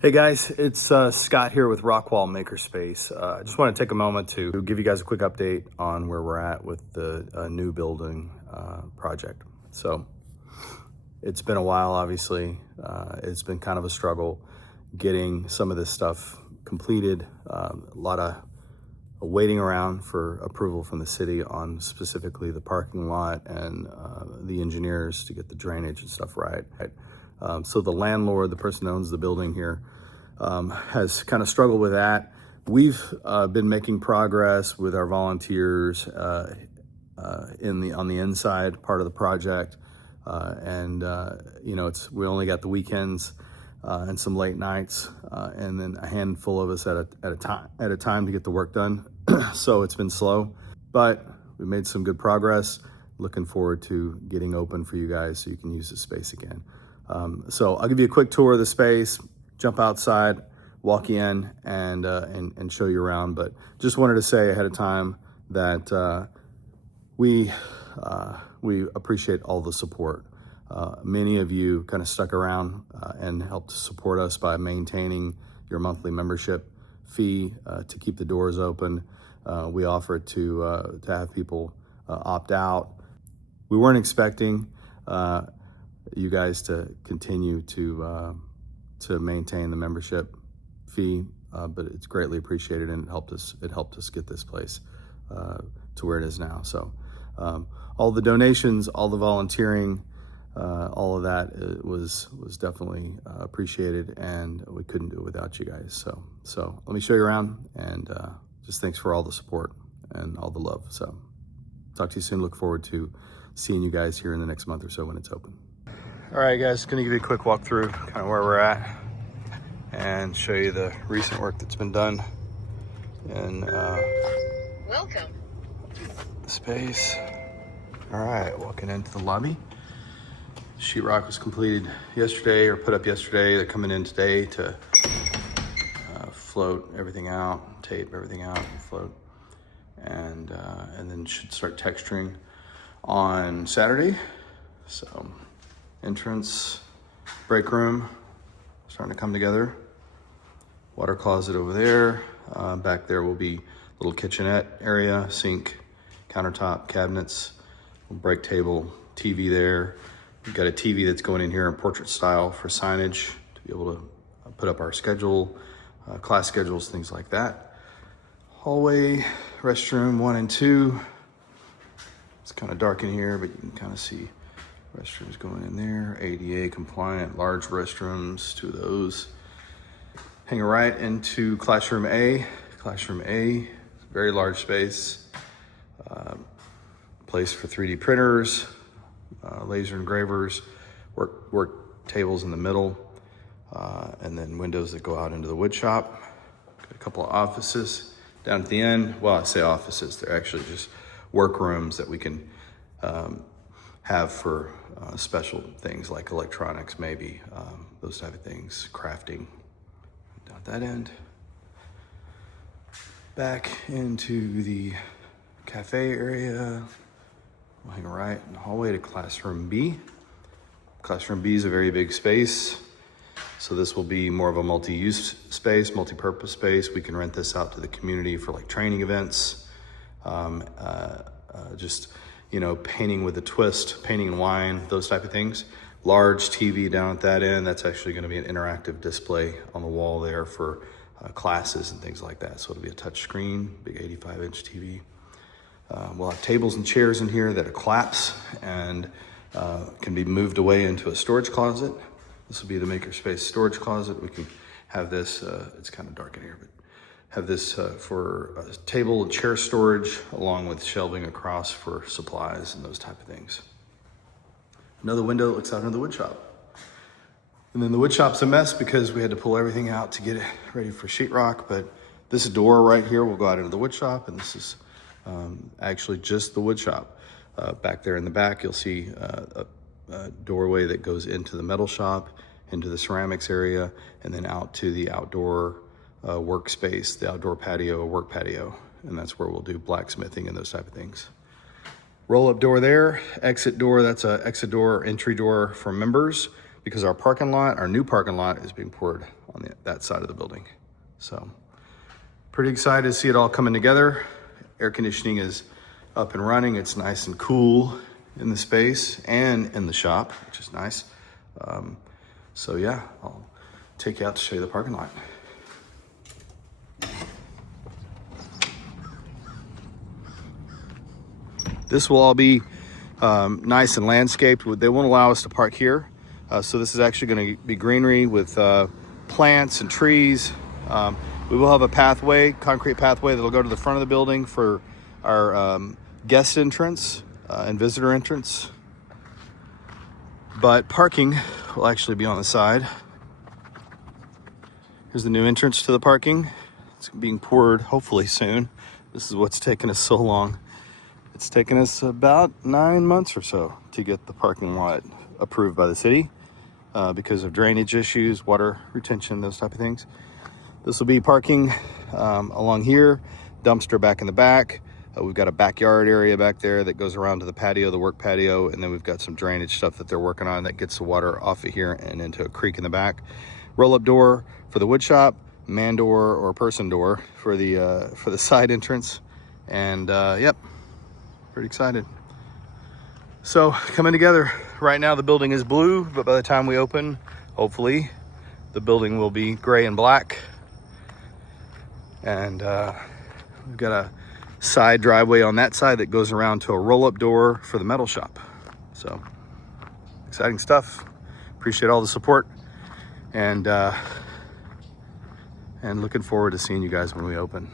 Hey guys, it's Scott here with Rockwall Makerspace. I just want to take a moment to give you guys a quick update on where we're at with the new building project. So it's been a while, obviously. It's been kind of a struggle getting some of this stuff completed. A lot of waiting around for approval from the city on specifically the parking lot and the engineers to get the drainage and stuff right. So the landlord, the person who owns the building here, has kind of struggled with that. We've been making progress with our volunteers on the inside part of the project, we only got the weekends and some late nights, and then a handful of us at a time to get the work done. So it's been slow, but we made some good progress. Looking forward to getting open for you guys so you can use the space again. So I'll give you a quick tour of the space, jump outside, walk you in, and show you around. But just wanted to say ahead of time that we appreciate all the support. Many of you kind of stuck around and helped support us by maintaining your monthly membership fee to keep the doors open. We offered to have people opt out. We weren't expecting you guys to continue to maintain the membership fee, but it's greatly appreciated, and it helped us get this place to where it is now. So all the donations, all the volunteering, all of that was definitely appreciated, and we couldn't do it without you guys. So let me show you around, and just thanks for all the support and all the love. So talk to you soon. Look forward to seeing you guys here in the next month or so when it's open. All right, guys, gonna give you a quick walkthrough, kind of where we're at, and show you the recent work that's been done in Welcome. the space. All right, walking into the lobby. Sheetrock was completed yesterday, or put up yesterday. They're coming in today to float everything out, tape everything out, and float, and then should start texturing on Saturday. So. Entrance, break room, starting to come together. Water closet over there. Back there will be a little kitchenette area, sink, countertop, cabinets, break table, TV there. We've got a TV that's going in here in portrait style for signage to be able to put up our schedule, class schedules, things like that. Hallway, restroom 1 and 2. It's kind of dark in here, but you can kind of see restrooms going in there, ADA compliant, large restrooms, 2 of those. Hang a right into classroom A. Classroom A, very large space. Place for 3D printers, laser engravers, work tables in the middle, and then windows that go out into the wood shop. Got a couple of offices down at the end. Well, I say offices, they're actually just workrooms that we can have for special things like electronics, maybe, those type of things, crafting. Down at that end. Back into the cafe area. We'll hang right in the hallway to classroom B. Classroom B is a very big space, so this will be more of a multi-use space, multi-purpose space. We can rent this out to the community for like training events, just painting with a twist, painting and wine, those type of things. Large TV down at that end. That's actually going to be an interactive display on the wall there for classes and things like that. So it'll be a touch screen, big 85-inch TV. We'll have tables and chairs in here that collapse and can be moved away into a storage closet. This will be the Makerspace storage closet. We can have this, it's kind of dark in here, but have this for a table and chair storage, along with shelving across for supplies and those type of things. Another window that looks out into the wood shop. And then the wood shop's a mess because we had to pull everything out to get it ready for sheetrock, but this door right here will go out into the wood shop, and this is actually just the wood shop. Back there in the back, you'll see a doorway that goes into the metal shop, into the ceramics area, and then out to the outdoor workspace, the outdoor patio, work patio, and that's where we'll do blacksmithing and those type of things. Roll-up door there, exit door, that's a exit door, entry door for members, because our parking lot, our new parking lot, is being poured on that side of the building. So pretty excited to see it all coming together. Air conditioning is up and running. It's nice and cool in the space and in the shop, which is nice. So yeah, I'll take you out to show you the parking lot. This will all be nice and landscaped. They won't allow us to park here. So this is actually going to be greenery with plants and trees. We will have a pathway, concrete pathway that'll go to the front of the building for our guest entrance and visitor entrance. But parking will actually be on the side. Here's the new entrance to the parking. It's being poured hopefully soon. This is what's taken us so long. It's taken us about 9 months or so to get the parking lot approved by the city because of drainage issues, water retention, those type of things. This will be parking along here, dumpster back in the back. We've got a backyard area back there that goes around to the patio, the work patio, and then we've got some drainage stuff that they're working on that gets the water off of here and into a creek in the back. Roll-up door for the wood shop, man door or person door for the side entrance, and yep, pretty excited. So coming together. Right now the building is blue, but by the time we open, hopefully, the building will be gray and black. And we've got a side driveway on that side that goes around to a roll-up door for the metal shop. So exciting stuff. Appreciate all the support, and looking forward to seeing you guys when we open.